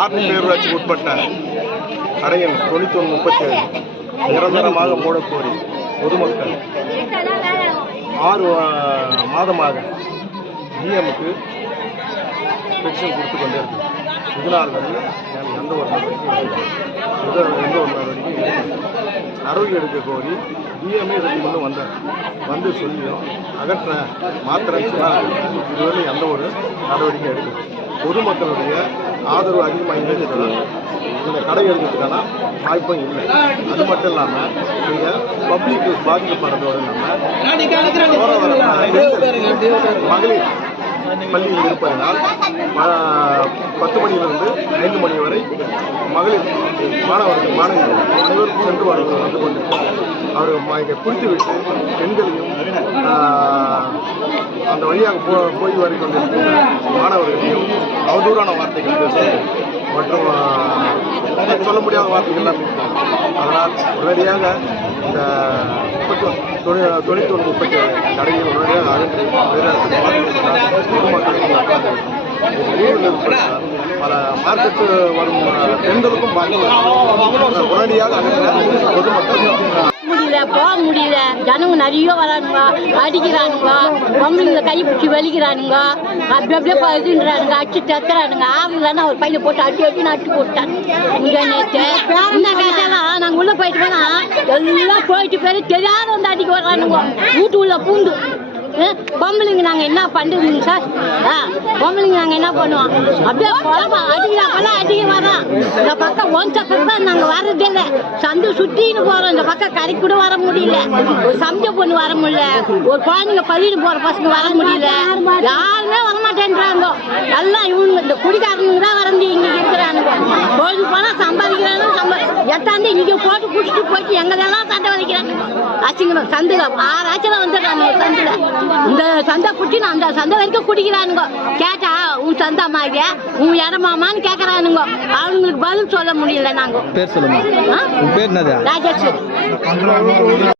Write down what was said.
Army பேரூராட்சிக்கு உட்பட்ட கடையின் 9137 நிரந்தரமாக மூடக்கோரி பொதுமக்கள் 6 மாதமாக டிஎம்க்கு பென்ஷன் கொடுத்து கொண்டே இருக்கு. இதனால் வரை எந்த ஒரு நடவடிக்கை எடுக்க கோரி டிஎம்ஏ இதுக்கு முன்னே வந்து சொல்லியும் அகற்ற மாத்திரம் சொன்னால் இதுவரை எந்த ஒரு நடவடிக்கை எடுக்கும். பொதுமக்களுடைய ஆதரவு அதிகமாக இருந்ததுனால இந்த கடை எடுக்கிறதுக்கான வாய்ப்பும் இல்லை. அது மட்டும் இல்லாமல் நீங்கள் பப்ளிக் பாதிக்கப்படுறதோடு இல்லாமல் மகளிர் பள்ளியில் இருப்பதனால் 10 மணியிலிருந்து 5 மணி வரை மகளிர் மாணவர்கள் அனைவரும் சென்று வந்து கொண்டிருக்கிறார். அவர்கள் குடித்துவிட்டு பெண்களையும் அந்த வழியாக போய் வரை கொண்டிருக்கிற மாணவர்களையும் அவதூறான வார்த்தைகள் பேசுவது மற்றும் சொல்ல முடியாத வார்த்தைகள்லாம் இருக்கிறாங்க. அதனால் உடனடியாக இந்த 9137 கடையை உடனடியாக அகற்றி பல மார்க்கெட்டு வரும் பெண்களுக்கும் உடனடியாக அகற்ற பொதுமக்கள் முடியல, போக முடியல. ஜனங்க நிறைய வரானுங்க, அடிக்கிறானுங்க, பொம்பளைங்களை கை பிடிச்சி வலிக்கிறானுங்க, அப்படியே இதுன்றானுங்க, அடிச்சு தத்துறானுங்க. ஆறுலன்னா ஒரு பையில போட்டு அடின்னு அடிச்சு போட்டான். இங்க நேற்று என்ன கேட்டாலும் நாங்கள் உள்ள போயிட்டு போனா எல்லாம் போயிட்டு போய் தெரியாத வந்து அடிக்க வர்றானுங்க. வீட்டு உள்ள பூந்து பொம்பளைங்க நாங்கள் என்ன பண்ணுறதுங்க சார்? பொம்பளைங்க நாங்கள் என்ன பண்ணுவோம்? அப்படியே அடிக்கிறாப்பெல்லாம் அடிக்க வரோம். இந்த பக்கம் ஒன்றை பக்கம் நாங்கள் வர்றதே இல்லை. சந்து சுற்றின்னு போகிறோம். இந்த பக்கம் கரைக்கு கூட வர முடியல. ஒரு சமைச்ச பொண்ணு வர முடியல. ஒரு குழந்தைங்க பள்ளியில் போகிற பசங்க வர முடியல. யாருமே வரமாட்டேன்றாங்க. எல்லாம் இவங்க இந்த குடிக்காரனுங்க தான் வரந்து இங்கே இருக்கிறானுங்க. கோயிலுக்கு போனால் சம்பாதிக்கிறாங்க. எட்டாந்து இங்கே போட்டு குடிச்சிட்டு போயிட்டு எங்கெல்லாம் சண்டை வலிக்கிறாங்க. அசிங்கணும் சந்துல 6 ஆச்சலாம் வந்துடுறாங்க. சந்தில் இந்த சந்தை குட்டி நான் அந்த சந்தை வரைக்கும் குடிக்கிறானுங்க. கேட்டா உன் சந்தா மாதிரி உன் இடமாமான்னு கேட்கறானுங்க. அவங்களுக்கு பதில் சொல்ல முடியல. நாங்க பேர் சொல்லுங்க. ராஜேஸ்வரி.